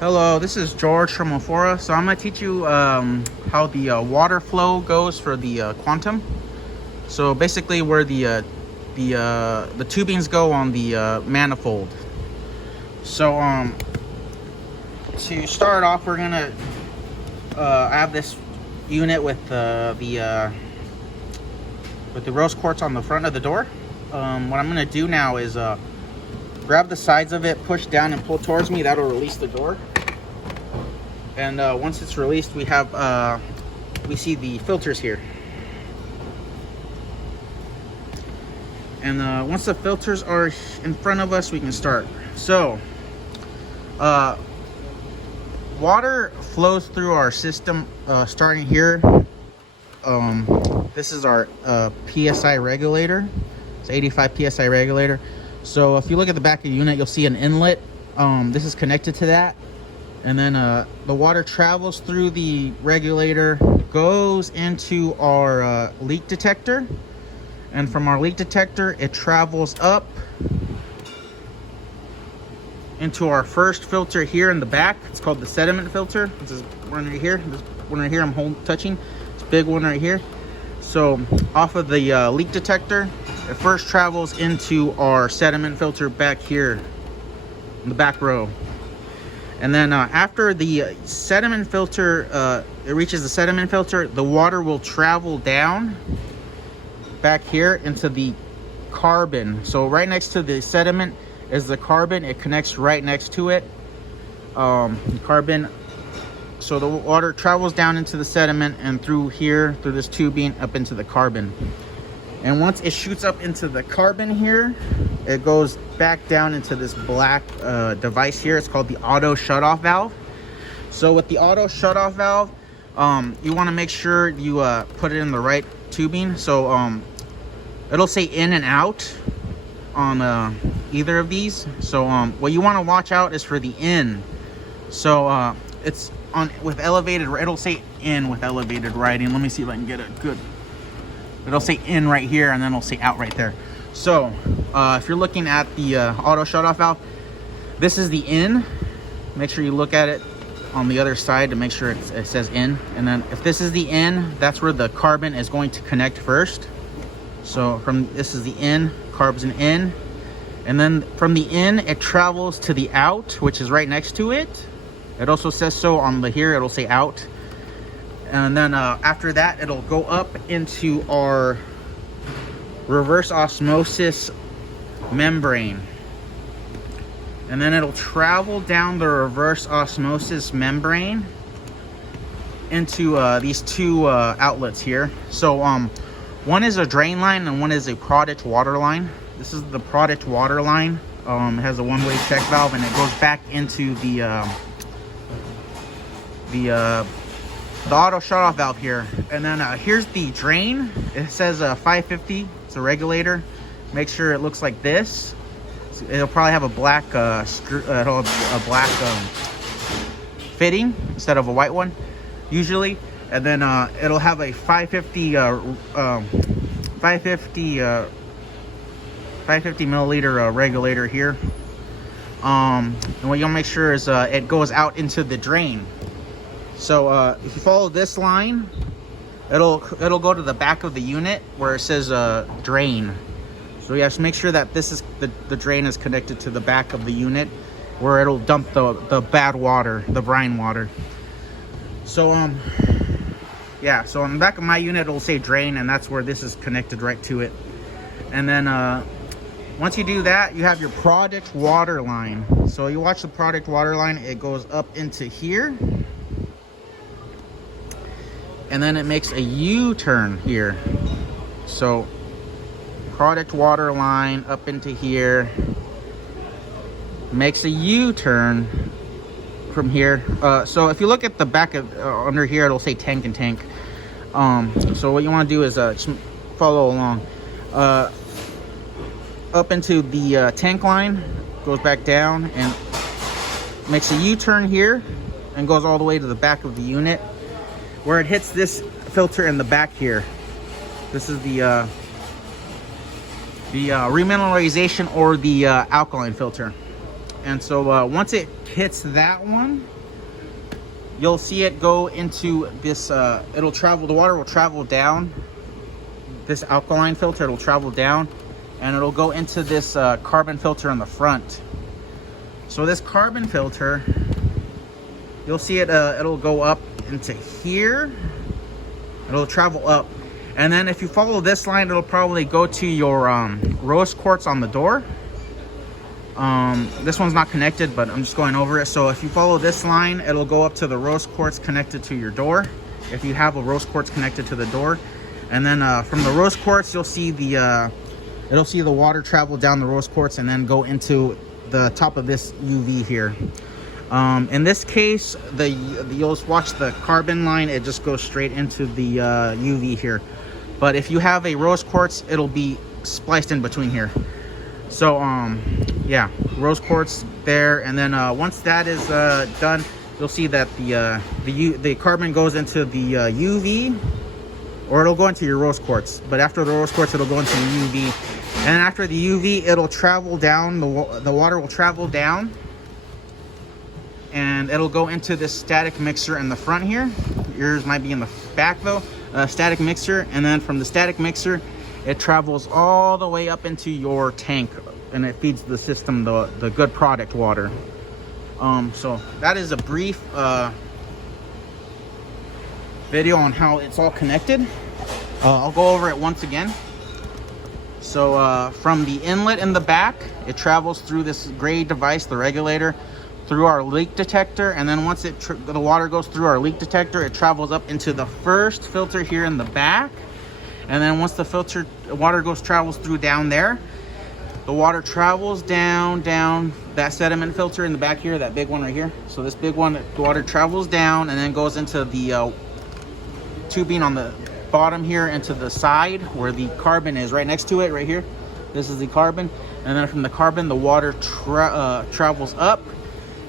Hello, this is George from Afora. So I'm going to teach you how the water flow goes for the quantum. So basically where the tubings go on the manifold. So to start off, we're going to have this unit with the rose quartz on the front of the door. What I'm going to do now is grab the sides of it, push down and pull towards me. That'll release the door. And once it's released, we see the filters here. And once the filters are in front of us, we can start. So water flows through our system starting here. This is our PSI regulator. It's 85 PSI regulator. So if you look at the back of the unit, you'll see an inlet. This is connected to that. And then the water travels through the regulator, goes into our leak detector. And from our leak detector, it travels up into our first filter here in the back. It's called the sediment filter. This is one right here. This one right here I'm touching. It's a big one right here. So off of the leak detector, it first travels into our sediment filter back here in the back row. And then after the sediment filter, it reaches the sediment filter, the water will travel down back here into the carbon. So right next to the sediment is the carbon. It connects right next to it. Carbon. So the water travels down into the sediment and through here, through this tubing, up into the carbon. And once it shoots up into the carbon here, it goes back down into this black device here. It's called the auto shutoff valve. So with the auto shutoff valve, you want to make sure you put it in the right tubing. So it'll say in and out on either of these. So what you want to watch out is for the in. So it's on with elevated, it'll say in with elevated writing. Let me see if I can get it good. It'll say in right here, and then it'll say out right there. So if you're looking at the auto shutoff valve, this is the in. Make sure you look at it on the other side to make sure it says in. And then if this is the in, that's where the carbon is going to connect first. So this is the in, carbon's an in. And then from the in, it travels to the out, which is right next to it. It also says so on the here, it'll say out. And then after that, it'll go up into our reverse osmosis membrane. And then it'll travel down the reverse osmosis membrane into these two outlets here. So one is a drain line and one is a product water line. This is the product water line. It has a one-way check valve, and it goes back into the auto shutoff valve here. And then here's the drain. It says 550. It's a regulator. Make sure it looks like this. It'll probably have a black fitting instead of a white one usually. And then it'll have a 550 milliliter regulator here. And what you'll make sure is it goes out into the drain. So if you follow this line, it'll go to the back of the unit where it says drain. So you have to make sure that this is the drain is connected to the back of the unit where it'll dump the bad water, the brine water. So yeah, so on the back of my unit it'll say drain, and that's where this is connected right to it. And then once you do that, you have your product water line. So you watch the product water line, it goes up into here. And then it makes a U-turn here. So product water line up into here, makes a U-turn from here. So if you look at the back of under here, it'll say tank and tank. So what you want to do is just follow along. Up into the tank line, goes back down and makes a U-turn here and goes all the way to the back of the unit, where it hits this filter in the back here. This is the remineralization or the alkaline filter. And so once it hits that one, you'll see it go into this, it'll travel, the water will travel down this alkaline filter, it'll travel down and it'll go into this carbon filter in the front. So this carbon filter, you'll see it, it'll go up into here, it'll travel up. And then if you follow this line, it'll probably go to your rose quartz on the door. This one's not connected, but I'm just going over it. So if you follow this line, it'll go up to the rose quartz connected to your door, if you have a rose quartz connected to the door. And then from the rose quartz, you'll see the it'll see the water travel down the rose quartz and then go into the top of this UV here. In this case, you'll watch the carbon line, it just goes straight into the UV here. But if you have a rose quartz, it'll be spliced in between here. So yeah, rose quartz there. And then once that is done, you'll see that the carbon goes into the UV, or it'll go into your rose quartz. But after the rose quartz, it'll go into the UV. And after the UV, it'll travel down, the water will travel down, and it'll go into this static mixer in the front here. Yours might be in the back though. Static mixer, and then from the static mixer, it travels all the way up into your tank, and it feeds the system the good product water. So that is a brief video on how it's all connected. I'll go over it once again. So from the inlet in the back, it travels through this gray device, the regulator, through our leak detector, and then once the water goes through our leak detector, it travels up into the first filter here in the back. And then once the water travels through down there, the water travels down that sediment filter in the back here, that big one right here. So this big one, the water travels down and then goes into the tubing on the bottom here, into the side where the carbon is, right next to it, right here. This is the carbon. And then from the carbon, the water travels up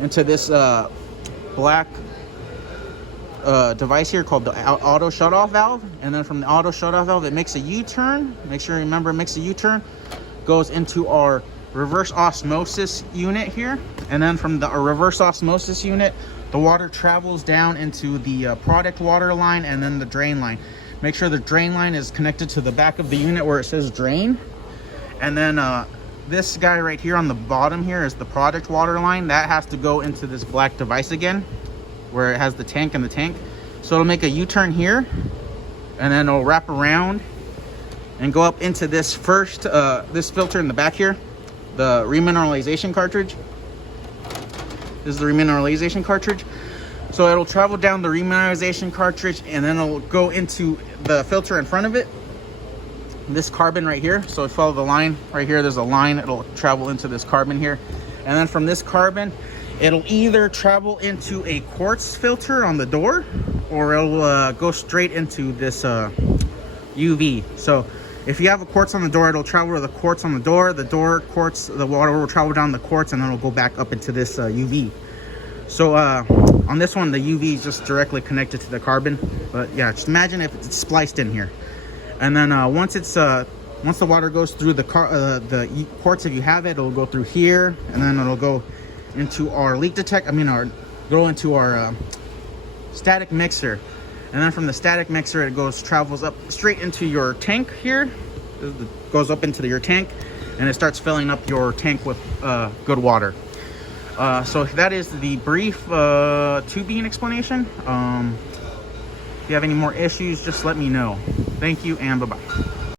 into this black device here called the auto shutoff valve. And then from the auto shutoff valve, it makes a U-turn. Make sure you remember, it makes a U-turn, goes into our reverse osmosis unit here. And then from the reverse osmosis unit, the water travels down into the product water line and then the drain line. Make sure the drain line is connected to the back of the unit where it says drain. And then this guy right here on the bottom here is the product water line. That has to go into this black device again, where it has the tank and the tank. So it'll make a U-turn here, and then it'll wrap around and go up into this first, this filter in the back here, the remineralization cartridge. This is the remineralization cartridge. So it'll travel down the remineralization cartridge, and then it'll go into the filter in front of it, this carbon right here. So follow the line right here, there's a line, it'll travel into this carbon here. And then from this carbon, it'll either travel into a quartz filter on the door, or it'll go straight into this UV. So if you have a quartz on the door, it'll travel to the quartz on the door quartz, the water will travel down the quartz, and then it'll go back up into this UV. So on this one, the UV is just directly connected to the carbon. But yeah, just imagine if it's spliced in here. And then once the water goes through the quartz, if you have it, it'll go through here, and then it'll go into our leak detector. Go into our static mixer, and then from the static mixer, it travels up straight into your tank here. It goes up into your tank, and it starts filling up your tank with good water. So that is the brief tubing explanation. If you have any more issues, just let me know. Thank you, and bye-bye.